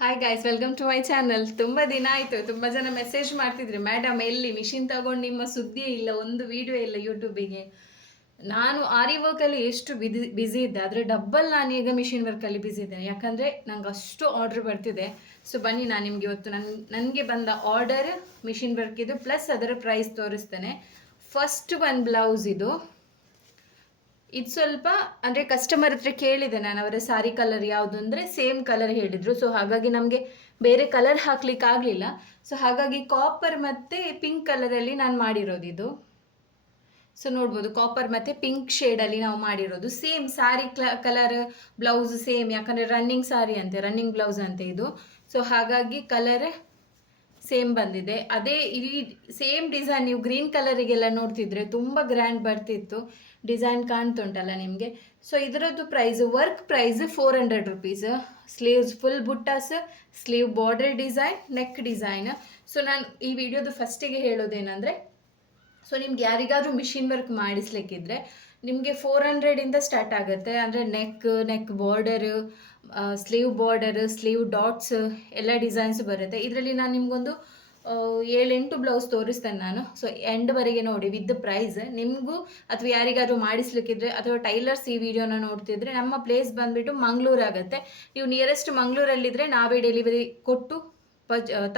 Hi guys, welcome to my channel. ತುಂಬ ದಿನ ಆಯಿತು, ತುಂಬ ಜನ ಮೆಸೇಜ್ ಮಾಡ್ತಿದ್ರಿ, ಮೇಡಮ್ ಎಲ್ಲಿ ಮಿಷಿನ್ ತಗೊಂಡು ನಿಮ್ಮ ಸುದ್ದಿಯೇ ಇಲ್ಲ, ಒಂದು ವಿಡಿಯೋ ಇಲ್ಲ ಯೂಟ್ಯೂಬಿಗೆ. ನಾನು ಆರಿ ವರ್ಕಲ್ಲಿ ಎಷ್ಟು ಬ್ಯುಸಿ ಇದ್ದೆ, ಆದರೆ ಡಬ್ಬಲ್ ನಾನು ಈಗ ಮಿಷಿನ್ ವರ್ಕಲ್ಲಿ ಬ್ಯುಸಿ ಇದ್ದೇನೆ. ಯಾಕಂದರೆ ನಂಗೆ ಅಷ್ಟು ಆರ್ಡ್ರ್ ಬರ್ತಿದೆ. ಸೊ ಬನ್ನಿ, ನಾನು ನಿಮಗೆ ಇವತ್ತು ನನಗೆ ಬಂದ ಆರ್ಡರ್ ಮಿಷಿನ್ ವರ್ಕಿದು ಪ್ಲಸ್ ಅದರ ಪ್ರೈಸ್ ತೋರಿಸ್ತೇನೆ. ಫಸ್ಟ್ ಒಂದು ಬ್ಲೌಸ್ ಇದು ಸ್ವಲ್ಪ ಅಂದರೆ ಕಸ್ಟಮರ್ ಹತ್ರ ಕೇಳಿದೆ ನಾನು, ಅವರ ಸಾರಿ ಕಲರ್ ಯಾವುದು ಅಂದರೆ ಸೇಮ್ ಕಲರ್ ಹೇಳಿದರು. ಸೊ ಹಾಗಾಗಿ ನಮಗೆ ಬೇರೆ ಕಲರ್ ಹಾಕ್ಲಿಕ್ಕೆ ಆಗಲಿಲ್ಲ. ಸೊ ಹಾಗಾಗಿ ಕಾಪರ್ ಮತ್ತು ಪಿಂಕ್ ಕಲರಲ್ಲಿ ನಾನು ಮಾಡಿರೋದು ಇದು. ಸೊ ನೋಡ್ಬೋದು, ಕಾಪರ್ ಮತ್ತು ಪಿಂಕ್ ಶೇಡಲ್ಲಿ ನಾವು ಮಾಡಿರೋದು. ಸೇಮ್ ಸಾರಿ ಕಲರ್ ಬ್ಲೌಸ್ ಸೇಮ್, ಯಾಕಂದರೆ ರನ್ನಿಂಗ್ ಸಾರಿ ಅಂತೆ, ರನ್ನಿಂಗ್ ಬ್ಲೌಸ್ ಅಂತೆ ಇದು. ಸೊ ಹಾಗಾಗಿ ಕಲರ್ ಸೇಮ್ ಬಂದಿದೆ. ಅದೇ ಈ ಸೇಮ್ ಡಿಸೈನ್ ನೀವು ಗ್ರೀನ್ ಕಲರಿಗೆಲ್ಲ ನೋಡ್ತಿದ್ರೆ ತುಂಬ ಗ್ರ್ಯಾಂಡ್ ಬರ್ತಿತ್ತು. ಡಿಸೈನ್ ಕಾಣ್ತುಂಟಲ್ಲ ನಿಮಗೆ. ಸೊ ಇದರದ್ದು price, work price 400 rupees. Sleeves full buttas, sleeve border design, neck design. So ನಾನು ಈ ವಿಡಿಯೋದು ಫಸ್ಟಿಗೆ ಹೇಳೋದೇನೆಂದರೆ, ಸೊ ನಿಮ್ಗೆ ಯಾರಿಗಾದ್ರೂ ಮಿಷಿನ್ ವರ್ಕ್ ಮಾಡಿಸ್ಲಿಕ್ಕಿದ್ರೆ ನಿಮಗೆ 400ಇಂದ ಸ್ಟಾರ್ಟ್ ಆಗುತ್ತೆ. ಅಂದರೆ neck border, sleeve border, sleeve dots ಎಲ್ಲ ಡಿಸೈನ್ಸ್ ಬರುತ್ತೆ. ಇದರಲ್ಲಿ ನಾನು ನಿಮಗೊಂದು 7-8 ಬ್ಲೌಸ್ ತೋರಿಸ್ತೇನೆ ನಾನು. ಸೊ ಎಂಡ್ವರೆಗೆ ನೋಡಿ ವಿತ್ ಪ್ರೈಸ್. ನಿಮಗೂ ಅಥವಾ ಯಾರಿಗಾದ್ರೂ ಮಾಡಿಸ್ಲಿಕ್ಕಿದ್ರೆ ಅಥವಾ ಟೈಲರ್ಸ್ ಈ ವಿಡಿಯೋನ ನೋಡ್ತಿದ್ರೆ, ನಮ್ಮ ಪ್ಲೇಸ್ ಬಂದುಬಿಟ್ಟು ಮಂಗಳೂರು ಆಗುತ್ತೆ. ನೀವು ನಿಯರೆಸ್ಟ್ ಮಂಗಳೂರಲ್ಲಿದ್ದರೆ ನಾವೇ ಡೆಲಿವರಿ ಕೊಟ್ಟು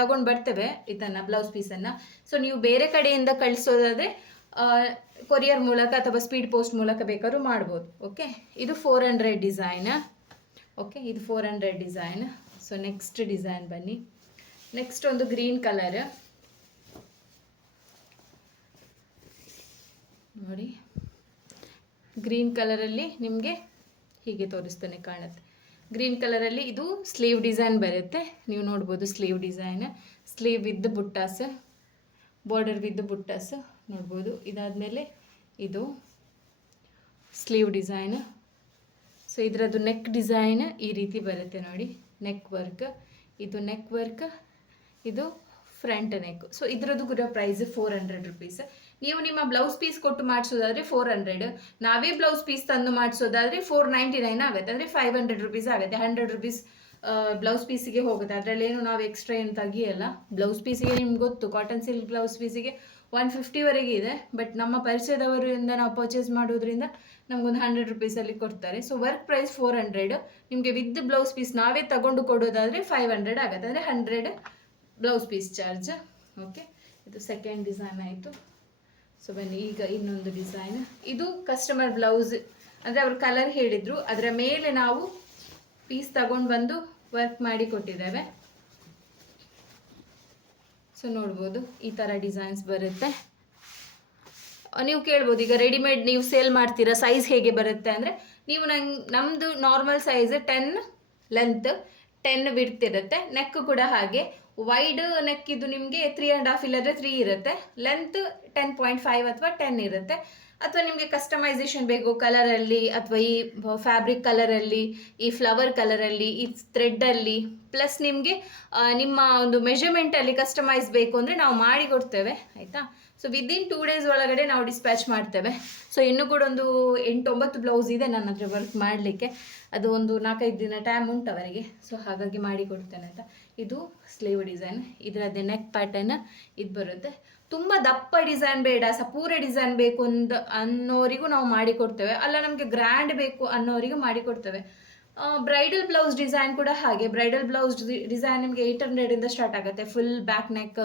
ತಗೊಂಡು ಬರ್ತೇವೆ ಇದನ್ನು, ಬ್ಲೌಸ್ ಪೀಸನ್ನು. ಸೊ ನೀವು ಬೇರೆ ಕಡೆಯಿಂದ ಕಳಿಸೋದಾದರೆ ಕೊರಿಯರ್ ಮೂಲಕ ಅಥವಾ ಸ್ಪೀಡ್ ಪೋಸ್ಟ್ ಮೂಲಕ ಬೇಕಾದ್ರೂ ಮಾಡ್ಬೋದು. ಓಕೆ, ಇದು 400 ಡಿಸೈನ್. ಓಕೆ, ಇದು 400 ಡಿಸೈನ್. ಸೊ ನೆಕ್ಸ್ಟ್ ಡಿಸೈನ್ ಬನ್ನಿ. ನೆಕ್ಸ್ಟ್ ಒಂದು ಗ್ರೀನ್ ಕಲರ್ ನೋಡಿ. ಗ್ರೀನ್ ಕಲರಲ್ಲಿ ನಿಮಗೆ ಹೀಗೆ ತೋರಿಸ್ತೇನೆ, ಕಾಣುತ್ತೆ. ಗ್ರೀನ್ ಕಲರಲ್ಲಿ ಇದು ಸ್ಲೀವ್ ಡಿಸೈನ್ ಬರುತ್ತೆ. ನೀವು ನೋಡ್ಬೋದು sleeve design, sleeve with buttas, border with buttas ನೋಡ್ಬೋದು. ಇದಾದಮೇಲೆ ಇದು ಸ್ಲೀವ್ ಡಿಸೈನ್. ಸೊ ಇದರದ್ದು ನೆಕ್ ಡಿಸೈನ್ ಈ ರೀತಿ ಬರುತ್ತೆ ನೋಡಿ. ನೆಕ್ ವರ್ಕ್, ಇದು ನೆಕ್ ವರ್ಕ್, ಇದು ಫ್ರಂಟ್ ನೆಕ್. ಸೊ ಇದರದ್ದು ಕೂಡ ಪ್ರೈಸ್ 400 ರುಪೀಸ್. ನೀವು ನಿಮ್ಮ ಬ್ಲೌಸ್ ಪೀಸ್ ಕೊಟ್ಟು ಮಾಡಿಸೋದಾದರೆ 400, ನಾವೇ ಬ್ಲೌಸ್ ಪೀಸ್ ತಂದು ಮಾಡಿಸೋದಾದರೆ 499 ಆಗುತ್ತೆ. ಅಂದರೆ 500 ರುಪೀಸ್ ಆಗುತ್ತೆ. 100 ರುಪೀಸ್ ಬ್ಲೌಸ್ ಪೀಸಿಗೆ ಹೋಗುತ್ತೆ. ಅದರಲ್ಲೇನು ನಾವು ಎಕ್ಸ್ಟ್ರಾ ಏನು ತೆಗಿಯಲ್ಲ. ಬ್ಲೌಸ್ ಪೀಸಿಗೆ ನಿಮ್ಗೆ ಗೊತ್ತು, ಕಾಟನ್ ಸಿಲ್ಕ್ ಬ್ಲೌಸ್ ಪೀಸಿಗೆ 150ವರೆಗೆ ಇದೆ. ಬಟ್ ನಮ್ಮ ಪರಿಚಯದವರಿಂದ ನಾವು ಪರ್ಚೇಸ್ ಮಾಡೋದ್ರಿಂದ ನಮಗೊಂದು 100 ರುಪೀಸಲ್ಲಿ ಕೊಡ್ತಾರೆ. So work price 400. ನಿಮಗೆ ವಿತ್ ಬ್ಲೌಸ್ ಪೀಸ್ ನಾವೇ ತಗೊಂಡು ಕೊಡೋದಾದರೆ 500 ಆಗುತ್ತೆ. ಅಂದರೆ 100 ಬ್ಲೌಸ್ ಪೀಸ್ ಚಾರ್ಜ್. ಓಕೆ, ಇದು ಸೆಕೆಂಡ್ ಡಿಸೈನ್ ಆಯಿತು. ಸೊ ಬನ್ನಿ, ಈಗ ಇನ್ನೊಂದು ಡಿಸೈನ್. ಇದು ಕಸ್ಟಮರ್ ಬ್ಲೌಸ್, ಅಂದರೆ ಅವರು ಕಲರ್ ಹೇಳಿದರು, ಅದರ ಮೇಲೆ ನಾವು ಪೀಸ್ ತಗೊಂಡು ಬಂದು ವರ್ಕ್ ಮಾಡಿ ಕೊಟ್ಟಿದ್ದೇವೆ. ಸೊ ನೋಡ್ಬೋದು, ಈ ಥರ ಡಿಸೈನ್ಸ್ ಬರುತ್ತೆ. ನೀವು ಕೇಳ್ಬೋದು, ಈಗ ರೆಡಿಮೇಡ್ ನೀವು ಸೇಲ್ ಮಾಡ್ತೀರಾ, ಸೈಜ್ ಹೇಗೆ ಬರುತ್ತೆ ಅಂದರೆ, ನೀವು ನಮ್ಮದು ನಾರ್ಮಲ್ ಸೈಜ್ 10 ಲೆಂತ್, 10 ವಿಡ್ತ್ ಇರುತ್ತೆ. ನೆಕ್ ಕೂಡ ಹಾಗೆ ವೈಡ್ ನೆಕ್ ಇದು ನಿಮಗೆ 3.5 ಇಲ್ಲದ್ರೆ 3 ಇರುತ್ತೆ. ಲೆಂತ್ 10.5 ಅಥವಾ 10 ಇರುತ್ತೆ. ಅಥವಾ ನಿಮಗೆ ಕಸ್ಟಮೈಸೇಷನ್ ಬೇಕು ಕಲರಲ್ಲಿ, ಅಥವಾ ಈ ಫ್ಯಾಬ್ರಿಕ್ ಕಲರಲ್ಲಿ, ಈ ಫ್ಲವರ್ ಕಲರಲ್ಲಿ, ಈ ಥ್ರೆಡ್ಡಲ್ಲಿ, ಪ್ಲಸ್ ನಿಮಗೆ ನಿಮ್ಮ ಒಂದು ಮೆಷರ್ಮೆಂಟಲ್ಲಿ ಕಸ್ಟಮೈಸ್ ಬೇಕು ಅಂದರೆ ನಾವು ಮಾಡಿ ಕೊಡ್ತೇವೆ, ಆಯಿತಾ. ಸೊ ವಿದಿನ್ 2 ಡೇಸ್ ಒಳಗಡೆ ನಾವು ಡಿಸ್ಪ್ಯಾಚ್ ಮಾಡ್ತೇವೆ. ಸೊ ಇನ್ನೂ ಕೂಡ ಒಂದು 8-9 ಬ್ಲೌಸ್ ಇದೆ ನನ್ನ ಹತ್ರ ವರ್ಕ್ ಮಾಡಲಿಕ್ಕೆ. ಅದು ಒಂದು 4-5 ದಿನ ಟೈಮ್ ಉಂಟು ಅವರಿಗೆ. ಸೊ ಹಾಗಾಗಿ ಮಾಡಿ ಕೊಡ್ತೇನೆ ಅಂತ. ಇದು ಸ್ಲೀವ್ ಡಿಸೈನ್, ಇದರದ್ದೇ ನೆಕ್ ಪ್ಯಾಟರ್ನ್ ಇದು ಬರುತ್ತೆ. ತುಂಬ ದಪ್ಪ ಡಿಸೈನ್ ಬೇಡ, ಸಪೂರ ಡಿಸೈನ್ ಬೇಕು ಅನ್ನೋರಿಗೂ ನಾವು ಮಾಡಿಕೊಡ್ತೇವೆ. ಅಲ್ಲ ನಮಗೆ ಗ್ರ್ಯಾಂಡ್ ಬೇಕು ಅನ್ನೋರಿಗೂ ಮಾಡಿಕೊಡ್ತೇವೆ. ಬ್ರೈಡಲ್ ಬ್ಲೌಸ್ ಡಿಸೈನ್ ಕೂಡ ಹಾಗೆ. ಬ್ರೈಡಲ್ ಬ್ಲೌಸ್ ಡಿಸೈನ್ ನಿಮಗೆ 800ಇಂದ ಸ್ಟಾರ್ಟ್ ಆಗುತ್ತೆ. Full back neck,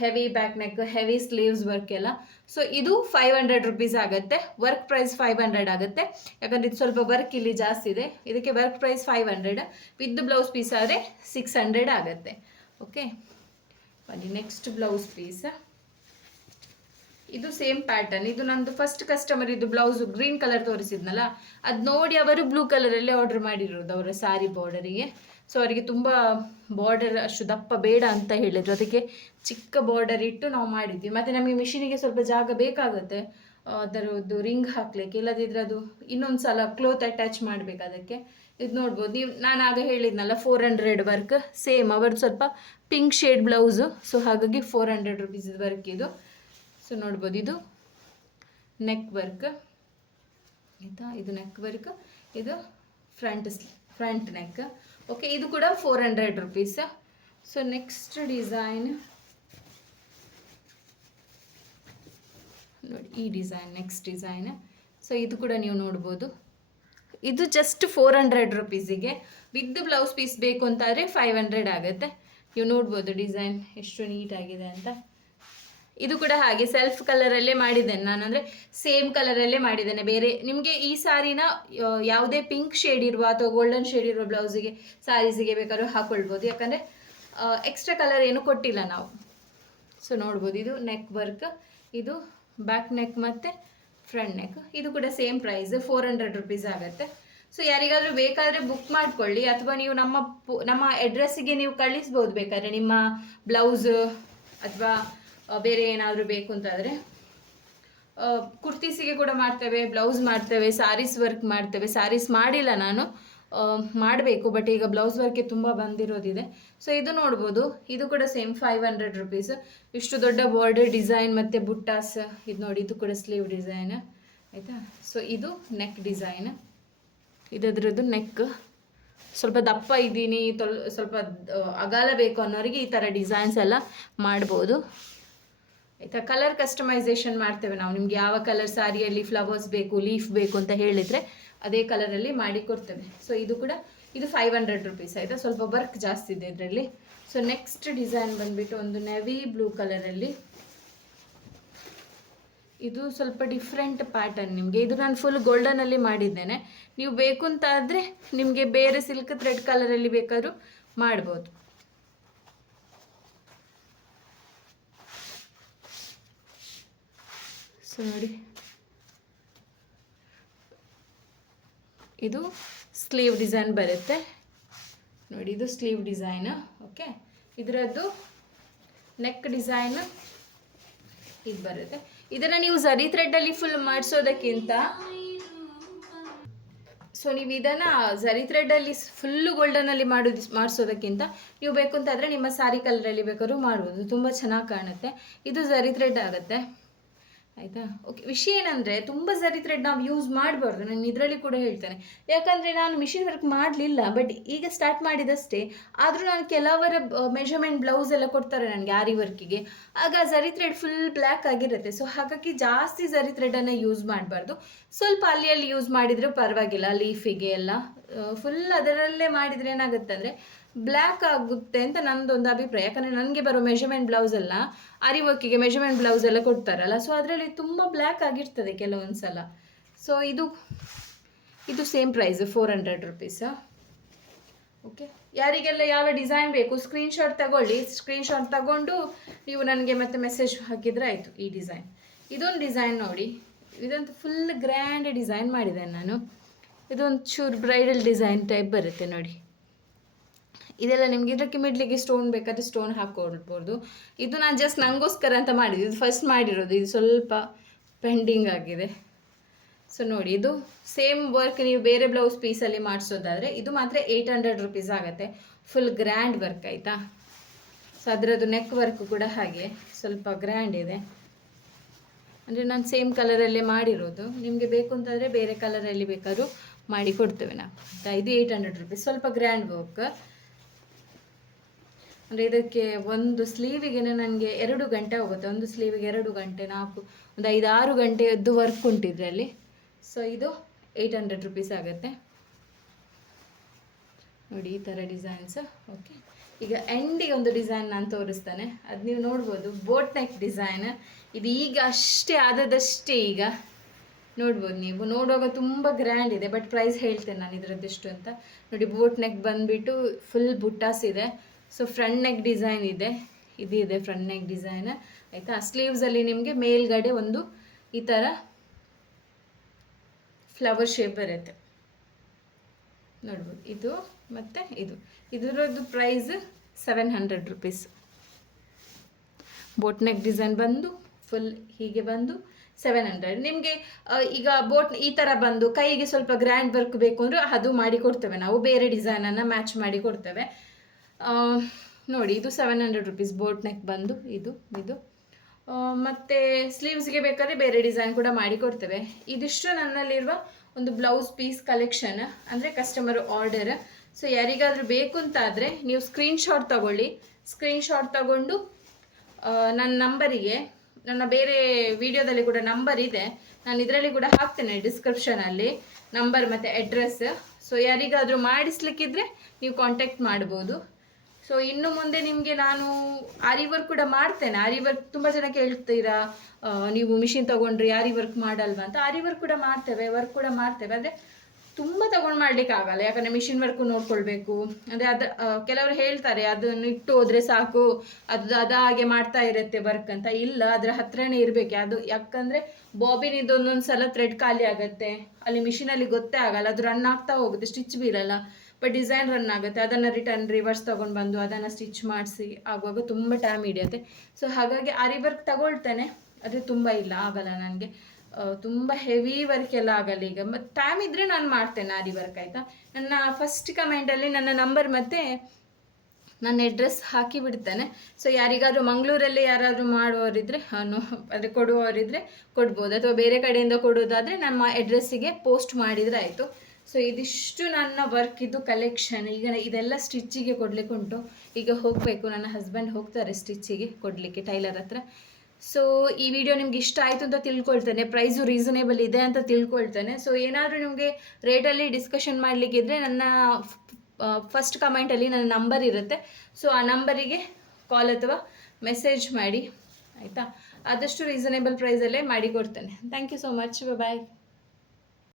heavy back neck, heavy sleeves work ಎಲ್ಲ. ಸೊ ಇದು 500 ರುಪೀಸ್ ಆಗುತ್ತೆ. ವರ್ಕ್ ಪ್ರೈಸ್ 500 ಆಗುತ್ತೆ. ಯಾಕಂದರೆ ಇದು ಸ್ವಲ್ಪ ವರ್ಕ್ ಇಲ್ಲಿ ಜಾಸ್ತಿ ಇದೆ. ಇದಕ್ಕೆ work price 500, with blouse piece ಆದರೆ 600 ಆಗುತ್ತೆ. ಓಕೆ ಬನ್ನಿ, ನೆಕ್ಸ್ಟ್ ಬ್ಲೌಸ್ ಪೀಸ್. ಇದು ಸೇಮ್ ಪ್ಯಾಟರ್ನ್. ಇದು ನಂದು ಫಸ್ಟ್ ಕಸ್ಟಮರ್ ಇದು ಬ್ಲೌಸ್ ಗ್ರೀನ್ ಕಲರ್ ತೋರಿಸಿದ್ನಲ್ಲ, ಅದು ನೋಡಿ ಅವರು ಬ್ಲೂ ಕಲರಲ್ಲೇ ಆರ್ಡರ್ ಮಾಡಿರೋದು ಅವರ ಸಾರಿ ಬಾರ್ಡರಿಗೆ. ಸೊ ಅವರಿಗೆ ತುಂಬ ಬಾರ್ಡರ್ ಅಷ್ಟು ದಪ್ಪ ಬೇಡ ಅಂತ ಹೇಳಿದರು, ಅದಕ್ಕೆ ಚಿಕ್ಕ ಬಾರ್ಡರ್ ಇಟ್ಟು ನಾವು ಮಾಡಿದ್ವಿ. ಮತ್ತು ನಮಗೆ ಮಿಷಿನಿಗೆ ಸ್ವಲ್ಪ ಜಾಗ ಬೇಕಾಗುತ್ತೆ ಅದರದ್ದು ರಿಂಗ್ ಹಾಕಲಿಕ್ಕೆ, ಇಲ್ಲದಿದ್ದರೆ ಅದು ಇನ್ನೊಂದು ಸಲ ಕ್ಲೋತ್ ಅಟ್ಯಾಚ್ ಮಾಡಬೇಕು ಅದಕ್ಕೆ. ಇದು ನೋಡ್ಬೋದು ನೀವು, ನಾನು ಆಗ ಹೇಳಿದ್ನಲ್ಲ 400 ವರ್ಕ್, ಸೇಮ್ ಅವರದ್ದು ಸ್ವಲ್ಪ ಪಿಂಕ್ ಶೇಡ್ ಬ್ಲೌಸು. ಸೊ ಹಾಗಾಗಿ 400 ರುಪೀಸ್ ವರ್ಕ್ ಇದು. ಸೊ ನೋಡ್ಬೋದು, ಇದು ನೆಕ್ ವರ್ಕ್ ಆಯಿತಾ. ಇದು ನೆಕ್ ವರ್ಕ್, ಇದು ಫ್ರಂಟ್ ನೆಕ್. ಓಕೆ, ಇದು ಕೂಡ 400 ರುಪೀಸ್. ಸೊ ನೆಕ್ಸ್ಟ್ ಡಿಸೈನ್ ನೋಡಿ, ಈ ಡಿಸೈನ್ ನೆಕ್ಸ್ಟ್ ಡಿಸೈನ್. ಸೊ ಇದು ಕೂಡ ನೀವು ನೋಡ್ಬೋದು, ಇದು ಜಸ್ಟ್ 400 ರುಪೀಸಿಗೆ. ವಿತ್ ಬ್ಲೌಸ್ ಪೀಸ್ ಬೇಕು ಅಂತಾದರೆ 500 ಆಗುತ್ತೆ. ನೀವು ನೋಡ್ಬೋದು ಡಿಸೈನ್ ಎಷ್ಟು ನೀಟಾಗಿದೆ ಅಂತ. ಇದು ಕೂಡ ಹಾಗೆ ಸೆಲ್ಫ್ ಕಲರಲ್ಲೇ ಮಾಡಿದ್ದೇನೆ ನಾನು, ಅಂದರೆ ಸೇಮ್ ಕಲರಲ್ಲೇ ಮಾಡಿದ್ದೇನೆ. ಬೇರೆ ನಿಮಗೆ ಈ ಸಾರಿನ ಯಾವುದೇ ಪಿಂಕ್ ಶೇಡ್ ಇರುವ ಅಥವಾ ಗೋಲ್ಡನ್ ಶೇಡ್ ಇರುವ ಬ್ಲೌಸಿಗೆ ಸಾರೀಸಿಗೆ ಬೇಕಾದ್ರೂ ಹಾಕ್ಕೊಳ್ಬೋದು, ಯಾಕಂದರೆ ಎಕ್ಸ್ಟ್ರಾ ಕಲರ್ ಏನು ಕೊಟ್ಟಿಲ್ಲ ನಾವು. ಸೊ ನೋಡ್ಬೋದು, ಇದು ನೆಕ್ ವರ್ಕ್, ಇದು ಬ್ಯಾಕ್ ನೆಕ್ ಮತ್ತು ಫ್ರಂಟ್ ನೆಕ್. ಇದು ಕೂಡ ಸೇಮ್ ಪ್ರೈಸ್ 400 ರುಪೀಸ್ ಆಗುತ್ತೆ. ಸೊ ಯಾರಿಗಾದರೂ ಬೇಕಾದರೆ ಬುಕ್ ಮಾಡ್ಕೊಳ್ಳಿ, ಅಥವಾ ನೀವು ನಮ್ಮ ಅಡ್ರೆಸ್ಸಿಗೆ ನೀವು ಕಳಿಸ್ಬೋದು ಬೇಕಾದರೆ ನಿಮ್ಮ ಬ್ಲೌಸ್ ಅಥವಾ ಬೇರೆ ಏನಾದರೂ ಬೇಕು ಅಂತಾದರೆ. ಕುರ್ತೀಸಿಗೆ ಕೂಡ ಮಾಡ್ತೇವೆ, ಬ್ಲೌಸ್ ಮಾಡ್ತೇವೆ, ಸಾರೀಸ್ ವರ್ಕ್ ಮಾಡ್ತೇವೆ. ಸಾರೀಸ್ ಮಾಡಿಲ್ಲ ನಾನು, ಮಾಡಬೇಕು, ಬಟ್ ಈಗ ಬ್ಲೌಸ್ ವರ್ಕ್ಗೆ ತುಂಬ ಬಂದಿರೋದಿದೆ. ಸೊ ಇದು ನೋಡ್ಬೋದು, ಇದು ಕೂಡ ಸೇಮ್ 500 ರುಪೀಸ್. ಇಷ್ಟು ದೊಡ್ಡ ಬಾರ್ಡರ್ ಡಿಸೈನ್ ಮತ್ತು ಬುಟ್ಟಾಸ್. ಇದು ನೋಡಿ, ಇದು ಕೂಡ ಸ್ಲೀವ್ ಡಿಸೈನ್ ಆಯಿತಾ. ಸೊ ಇದು ನೆಕ್ ಡಿಸೈನ್, ಇದರದ್ದು ನೆಕ್. ಸ್ವಲ್ಪ ದಪ್ಪ ಇದ್ದೀನಿ, ಸ್ವಲ್ಪ ಅಗಲ ಬೇಕು ಅನ್ನೋರಿಗೆ ಈ ಥರ ಡಿಸೈನ್ಸ್ ಎಲ್ಲ ಮಾಡ್ಬೋದು ಆಯಿತಾ. ಕಲರ್ ಕಸ್ಟಮೈಸೇಷನ್ ಮಾಡ್ತೇವೆ ನಾವು, ನಿಮ್ಗೆ ಯಾವ ಕಲರ್ ಸಾರಿಯಲ್ಲಿ ಫ್ಲವರ್ಸ್ ಬೇಕು, ಲೀಫ್ ಬೇಕು ಅಂತ ಹೇಳಿದರೆ ಅದೇ ಕಲರಲ್ಲಿ ಮಾಡಿ ಕೊಡ್ತೇವೆ. ಸೊ ಇದು ಕೂಡ ಇದು 500 ರುಪೀಸ್ ಆಯಿತಾ. ಸ್ವಲ್ಪ ವರ್ಕ್ ಜಾಸ್ತಿ ಇದೆ ಇದರಲ್ಲಿ. ಸೊ ನೆಕ್ಸ್ಟ್ ಡಿಸೈನ್ ಬಂದುಬಿಟ್ಟು ಒಂದು ನೆವಿ ಬ್ಲೂ ಕಲರಲ್ಲಿ. ಇದು ಸ್ವಲ್ಪ ಡಿಫ್ರೆಂಟ್ ಪ್ಯಾಟರ್ನ್ ನಿಮಗೆ. ಇದು ನಾನು ಫುಲ್ ಗೋಲ್ಡನಲ್ಲಿ ಮಾಡಿದ್ದೇನೆ. ನೀವು ಬೇಕು ಅಂತ ಆದರೆ ನಿಮಗೆ ಬೇರೆ ಸಿಲ್ಕ್ ಥ್ರೆಡ್ ಕಲರಲ್ಲಿ ಬೇಕಾದ್ರೂ ಮಾಡ್ಬೋದು. ಸೊ ನೋಡಿ, ಇದು ಸ್ಲೀವ್ ಡಿಸೈನ್ ಬರುತ್ತೆ ನೋಡಿ, ಇದು ಸ್ಲೀವ್ ಡಿಸೈನ್. ಓಕೆ, ಇದರದ್ದು ನೆಕ್ ಡಿಸೈನ್ ಇದು ಬರುತ್ತೆ. ಇದನ್ನು ನೀವು ಝರಿ ಥ್ರೆಡ್ಡಲ್ಲಿ ಫುಲ್ ಮಾಡಿಸೋದಕ್ಕಿಂತ, ಸೊ ನೀವು ಇದನ್ನು ಝರಿ ಥ್ರೆಡ್ಡಲ್ಲಿ ಫುಲ್ಲು ಗೋಲ್ಡನಲ್ಲಿ ಮಾಡಿಸೋದಕ್ಕಿಂತ ನೀವು ಬೇಕು ಅಂತಾದರೆ ನಿಮ್ಮ ಸಾರಿ ಕಲರಲ್ಲಿ ಬೇಕಾದ್ರೂ ಮಾಡ್ಬೋದು, ತುಂಬ ಚೆನ್ನಾಗಿ ಕಾಣುತ್ತೆ. ಇದು ಝರಿ ಥ್ರೆಡ್ ಆಗುತ್ತೆ ಆಯಿತಾ. ಓಕೆ, ವಿಷಯ ಏನಂದರೆ ತುಂಬ ಝರಿ ಥ್ರೆಡ್ ನಾವು ಯೂಸ್ ಮಾಡಬಾರ್ದು. ನಾನು ಇದರಲ್ಲಿ ಕೂಡ ಹೇಳ್ತೇನೆ, ಯಾಕಂದರೆ ನಾನು ಮಿಷಿನ್ ವರ್ಕ್ ಮಾಡಲಿಲ್ಲ, ಬಟ್ ಈಗ ಸ್ಟಾರ್ಟ್ ಮಾಡಿದಷ್ಟೇ. ಆದರೂ ನಾನು ಕೆಲವರ ಮೆಷರ್ಮೆಂಟ್ ಬ್ಲೌಸ್ ಎಲ್ಲ ಕೊಡ್ತಾರೆ ನನಗೆ ಆರಿ ವರ್ಕಿಗೆ, ಆಗ ಝರಿ ಥ್ರೆಡ್ ಫುಲ್ ಬ್ಲ್ಯಾಕ್ ಆಗಿರುತ್ತೆ. ಸೊ ಹಾಗಾಗಿ ಜಾಸ್ತಿ ಝರಿ ಥ್ರೆಡನ್ನು ಯೂಸ್ ಮಾಡಬಾರ್ದು. ಸ್ವಲ್ಪ ಅಲ್ಲಿ ಯೂಸ್ ಮಾಡಿದರೆ ಪರವಾಗಿಲ್ಲ, ಲೀಫಿಗೆ ಎಲ್ಲ ಫುಲ್ ಅದರಲ್ಲೇ ಮಾಡಿದರೆ ಏನಾಗುತ್ತೆ ಅಂದರೆ ಬ್ಲ್ಯಾಕ್ ಆಗುತ್ತೆ ಅಂತ ನನ್ನದೊಂದು ಅಭಿಪ್ರಾಯ. ಯಾಕಂದರೆ ನನಗೆ ಬರೋ ಮೆಷರ್ಮೆಂಟ್ ಬ್ಲೌಸ್ ಎಲ್ಲ ಆರಿ ವರ್ಕಿಗೆ ಮೆಷರ್ಮೆಂಟ್ ಬ್ಲೌಸ್ ಎಲ್ಲ ಕೊಡ್ತಾರಲ್ಲ, ಸೊ ಅದರಲ್ಲಿ ತುಂಬ ಬ್ಲ್ಯಾಕ್ ಆಗಿರ್ತದೆ ಕೆಲವೊಂದು ಸಲ. ಸೊ ಇದು ಸೇಮ್ ಪ್ರೈಸ್ 400 ರುಪೀಸ್. ಓಕೆ, ಯಾರಿಗೆಲ್ಲ ಯಾವ ಡಿಸೈನ್ ಬೇಕು ಸ್ಕ್ರೀನ್ಶಾಟ್ ತಗೊಳ್ಳಿ. ಸ್ಕ್ರೀನ್ಶಾಟ್ ತಗೊಂಡು ನೀವು ನನಗೆ ಮತ್ತೆ ಮೆಸೇಜ್ ಹಾಕಿದರೆ ಆಯಿತು. ಈ ಡಿಸೈನ್, ಇದೊಂದು ಡಿಸೈನ್ ನೋಡಿ, ಇದಂತೂ ಫುಲ್ ಗ್ರ್ಯಾಂಡ್ ಡಿಸೈನ್ ಮಾಡಿದ್ದೇನೆ ನಾನು. ಇದೊಂದು ಚೂರು ಬ್ರೈಡಲ್ ಡಿಸೈನ್ ಟೈಪ್ ಬರುತ್ತೆ ನೋಡಿ. ಇದೆಲ್ಲ ನಿಮ್ಗೆ ಇದಕ್ಕೆ ಮಿಡ್ಲಿಗೆ ಸ್ಟೋನ್ ಬೇಕಾದರೆ ಸ್ಟೋನ್ ಹಾಕ್ಕೊಳ್ಬೋದು. ಇದು ನಾನು ಜಸ್ಟ್ ನನಗೋಸ್ಕರ ಅಂತ ಮಾಡಿದ್ದು, ಇದು ಫಸ್ಟ್ ಮಾಡಿರೋದು, ಇದು ಸ್ವಲ್ಪ ಪೆಂಡಿಂಗ್ ಆಗಿದೆ. ಸೊ ನೋಡಿ, ಇದು ಸೇಮ್ ವರ್ಕ್ ನೀವು ಬೇರೆ ಬ್ಲೌಸ್ ಪೀಸಲ್ಲಿ ಮಾಡಿಸೋದಾದರೆ ಇದು ಮಾತ್ರ 800 ರುಪೀಸ್ ಆಗುತ್ತೆ. ಫುಲ್ ಗ್ರ್ಯಾಂಡ್ ವರ್ಕ್ ಆಯಿತಾ. ಸೊ ಅದರದ್ದು ನೆಕ್ ವರ್ಕ್ ಕೂಡ ಹಾಗೆ ಸ್ವಲ್ಪ ಗ್ರ್ಯಾಂಡ್ ಇದೆ. ಅಂದರೆ ನಾನು ಸೇಮ್ ಕಲರಲ್ಲೇ ಮಾಡಿರೋದು, ನಿಮಗೆ ಬೇಕು ಅಂತಂದರೆ ಬೇರೆ ಕಲರಲ್ಲಿ ಬೇಕಾದ್ರೂ ಮಾಡಿ ಕೊಡ್ತೇವೆ ನಾವು ಆಯಿತಾ. ಇದು 800 ರುಪೀಸ್, ಸ್ವಲ್ಪ ಗ್ರ್ಯಾಂಡ್ ವರ್ಕ್. ಅಂದರೆ ಇದಕ್ಕೆ ಒಂದು ಸ್ಲೀವಿಗೆ ನನಗೆ 2 ಗಂಟೆ ಹೋಗುತ್ತೆ. ಒಂದು ಸ್ಲೀವಿಗೆ 2 ಗಂಟೆ, ಒಂದು 5-6 ಗಂಟೆಯದ್ದು ವರ್ಕ್ ಉಂಟು ಇದರಲ್ಲಿ. ಸೊ ಇದು 800 ರುಪೀಸ್ ಆಗುತ್ತೆ ನೋಡಿ, ಈ ಥರ ಡಿಸೈನ್ಸ್. ಓಕೆ, ಈಗ ಎಂಡಿಗೆ ಒಂದು ಡಿಸೈನ್ ನಾನು ತೋರಿಸ್ತೇನೆ, ಅದು ನೀವು ನೋಡ್ಬೋದು. Boat neck design. ಇದು ಈಗ ಅಷ್ಟೇ ಆದದಷ್ಟೇ, ಈಗ ನೋಡ್ಬೋದು ನೀವು. ನೋಡುವಾಗ ತುಂಬ ಗ್ರ್ಯಾಂಡ್ ಇದೆ, ಬಟ್ ಪ್ರೈಸ್ ಹೇಳ್ತೇನೆ ನಾನು ಇದರದ್ದೆಷ್ಟು ಅಂತ. ನೋಡಿ, ಬೋಟ್ ನೆಕ್ ಬಂದುಬಿಟ್ಟು ಫುಲ್ ಬುಟ್ಟಾಸ್ ಇದೆ. ಸೊ ಫ್ರಂಟ್ ನೆಕ್ ಡಿಸೈನ್ ಇದೆ, ಇದೆ ಫ್ರಂಟ್ ನೆಕ್ ಡಿಸೈನ್ ಆಯಿತಾ. ಸ್ಲೀವ್ಸಲ್ಲಿ ನಿಮಗೆ ಮೇಲ್ಗಡೆ ಒಂದು ಈ ಥರ ಫ್ಲವರ್ ಶೇಪ್ ಬರುತ್ತೆ ನೋಡ್ಬೋದು. ಇದು ಮತ್ತು ಇದರದ್ದು price 700 rupees. Boat neck design ಬಂದು ಫುಲ್ ಹೀಗೆ ಬಂದು 700. ನಿಮಗೆ ಈಗ ಈ ಥರ ಬಂದು ಕೈಗೆ ಸ್ವಲ್ಪ ಗ್ರ್ಯಾಂಡ್ ವರ್ಕ್ ಬೇಕು ಅಂದರೆ ಅದು ಮಾಡಿ ಕೊಡ್ತೇವೆ ನಾವು, ಬೇರೆ ಡಿಸೈನನ್ನು ಮ್ಯಾಚ್ ಮಾಡಿ ಕೊಡ್ತೇವೆ ನೋಡಿ. ಇದು 700 ರುಪೀಸ್ ಬೋಟ್ ನೆಕ್ ಬಂದು ಇದು ಮತ್ತು ಸ್ಲೀವ್ಸ್ಗೆ ಬೇಕಾದ್ರೆ ಬೇರೆ ಡಿಸೈನ್ ಕೂಡ ಮಾಡಿ ಕೊಡ್ತೇವೆ. ಇದಿಷ್ಟು ನನ್ನಲ್ಲಿರುವ ಒಂದು ಬ್ಲೌಸ್ ಪೀಸ್ ಕಲೆಕ್ಷನ್, ಅಂದರೆ ಕಸ್ಟಮರ್ ಆರ್ಡರ್. ಸೊ ಯಾರಿಗಾದರೂ ಬೇಕು ಅಂತಾದರೆ ನೀವು ಸ್ಕ್ರೀನ್ಶಾಟ್ ತಗೊಳ್ಳಿ. ಸ್ಕ್ರೀನ್ಶಾಟ್ ತಗೊಂಡು ನನ್ನ ನಂಬರಿಗೆ, ನನ್ನ ಬೇರೆ ವಿಡಿಯೋದಲ್ಲಿ ಕೂಡ ನಂಬರ್ ಇದೆ, ನಾನು ಇದರಲ್ಲಿ ಕೂಡ ಹಾಕ್ತೇನೆ ಡಿಸ್ಕ್ರಿಪ್ಷನಲ್ಲಿ ನಂಬರ್ ಮತ್ತು ಅಡ್ರೆಸ್. ಸೊ ಯಾರಿಗಾದರೂ ಮಾಡಿಸ್ಲಿಕ್ಕಿದ್ರೆ ನೀವು ಕಾಂಟ್ಯಾಕ್ಟ್ ಮಾಡ್ಬೋದು. ಸೊ ಇನ್ನು ಮುಂದೆ ನಿಮಗೆ ನಾನು ಆರಿ ವರ್ಕ್ ಕೂಡ ಮಾಡ್ತೇನೆ. ಆರಿ ವರ್ಕ್ ತುಂಬ ಜನ ಕೇಳ್ತೀರಾ, ನೀವು ಮಿಷಿನ್ ತೊಗೊಂಡ್ರಿ ಆರಿ ವರ್ಕ್ ಮಾಡಲ್ವಾ ಅಂತ. ಆರಿ ವರ್ಕ್ ಕೂಡ ಮಾಡ್ತೇವೆ, ವರ್ಕ್ ಕೂಡ ಮಾಡ್ತೇವೆ. ಆದರೆ ತುಂಬ ತೊಗೊಂಡು ಮಾಡಲಿಕ್ಕೆ ಆಗಲ್ಲ, ಯಾಕಂದರೆ ಮಿಷಿನ್ ವರ್ಕು ನೋಡ್ಕೊಳ್ಬೇಕು. ಅಂದರೆ ಅದು ಕೆಲವರು ಹೇಳ್ತಾರೆ ಅದನ್ನು ಇಟ್ಟು ಹೋದರೆ ಸಾಕು, ಅದಾಗೆ ಮಾಡ್ತಾ ಇರುತ್ತೆ ವರ್ಕ್ ಅಂತ. ಇಲ್ಲ, ಅದರ ಹತ್ರನೇ ಇರಬೇಕು ಅದು. ಯಾಕಂದರೆ ಬಾಬಿನ್ ಇದೊಂದೊಂದು ಸಲ ಥ್ರೆಡ್ ಖಾಲಿ ಆಗುತ್ತೆ, ಅಲ್ಲಿ ಮಿಷಿನಲ್ಲಿ ಗೊತ್ತೇ ಆಗಲ್ಲ, ಅದು ರನ್ ಆಗ್ತಾ ಹೋಗುತ್ತೆ, ಸ್ಟಿಚ್ ಬೀಳಲ್ಲ. ಬಟ್ ಡಿಸೈನ್ ರನ್ ಆಗುತ್ತೆ, ಅದನ್ನು ರಿವರ್ಸ್ ತೊಗೊಂಡು ಬಂದು ಅದನ್ನು ಸ್ಟಿಚ್ ಮಾಡಿಸಿ ಆಗುವಾಗ ತುಂಬ ಟೈಮ್ ಹಿಡಿಯುತ್ತೆ. ಸೊ ಹಾಗಾಗಿ ಆರಿ ವರ್ಕ್ ತಗೊಳ್ತೇನೆ, ಆದರೆ ತುಂಬ ಇಲ್ಲ, ಆಗಲ್ಲ ನನಗೆ. ತುಂಬ ಹೆವಿ ವರ್ಕ್ ಎಲ್ಲ ಆಗಲ್ಲ ಈಗ. ಮತ್ತು ಟೈಮ್ ಇದ್ದರೆ ನಾನು ಮಾಡ್ತೇನೆ ಆರಿ ವರ್ಕ್, ಆಯಿತಾ. ನನ್ನ ಫಸ್ಟ್ ಕಮೆಂಟಲ್ಲಿ ನನ್ನ ನಂಬರ್ ಮತ್ತು ನನ್ನ ಅಡ್ರೆಸ್ ಹಾಕಿ ಬಿಡ್ತೇನೆ. ಸೊ ಯಾರಿಗಾದರೂ ಮಂಗಳೂರಲ್ಲಿ ಯಾರಾದರೂ ಮಾಡುವವರಿದ್ದರೆ, ಅಂದರೆ ಕೊಡುವವರಿದ್ದರೆ ಕೊಡ್ಬೋದು, ಅಥವಾ ಬೇರೆ ಕಡೆಯಿಂದ ಕೊಡೋದಾದರೆ ನಮ್ಮ ಅಡ್ರೆಸ್ಸಿಗೆ ಪೋಸ್ಟ್ ಮಾಡಿದರೆ ಆಯಿತು. ಸೊ ಇದಿಷ್ಟು ನನ್ನ ವರ್ಕ್ ಇದು ಕಲೆಕ್ಷನ್. ಈಗ ಇದೆಲ್ಲ ಸ್ಟಿಚ್ಚಿಗೆ ಕೊಡಲಿಕ್ಕೆ ಉಂಟು. ಈಗ ಹೋಗಬೇಕು, ನನ್ನ ಹಸ್ಬೆಂಡ್ ಹೋಗ್ತಾರೆ ಸ್ಟಿಚ್ಚಿಗೆ ಕೊಡಲಿಕ್ಕೆ ಟೈಲರ್ ಹತ್ರ. ಸೊ ಈ ವಿಡಿಯೋ ನಿಮ್ಗೆ ಇಷ್ಟ ಆಯಿತು ಅಂತ ತಿಳ್ಕೊಳ್ತೇನೆ, ಪ್ರೈಸು ರೀಸನೇಬಲ್ ಇದೆ ಅಂತ ತಿಳ್ಕೊಳ್ತೇನೆ. ಸೊ ಏನಾದರೂ ನಿಮಗೆ ರೇಟಲ್ಲಿ ಡಿಸ್ಕಷನ್ ಮಾಡಲಿಕ್ಕಿದ್ರೆ ನನ್ನ ಫಸ್ಟ್ ಕಮೆಂಟಲ್ಲಿ ನನ್ನ ನಂಬರ್ ಇರುತ್ತೆ. ಸೊ ಆ ನಂಬರಿಗೆ ಕಾಲ್ ಅಥವಾ ಮೆಸೇಜ್ ಮಾಡಿ, ಆಯಿತಾ. ಆದಷ್ಟು ರೀಸನೇಬಲ್ ಪ್ರೈಸಲ್ಲೇ ಮಾಡಿ ಕೊಡ್ತೇನೆ. Thank you so much, bye.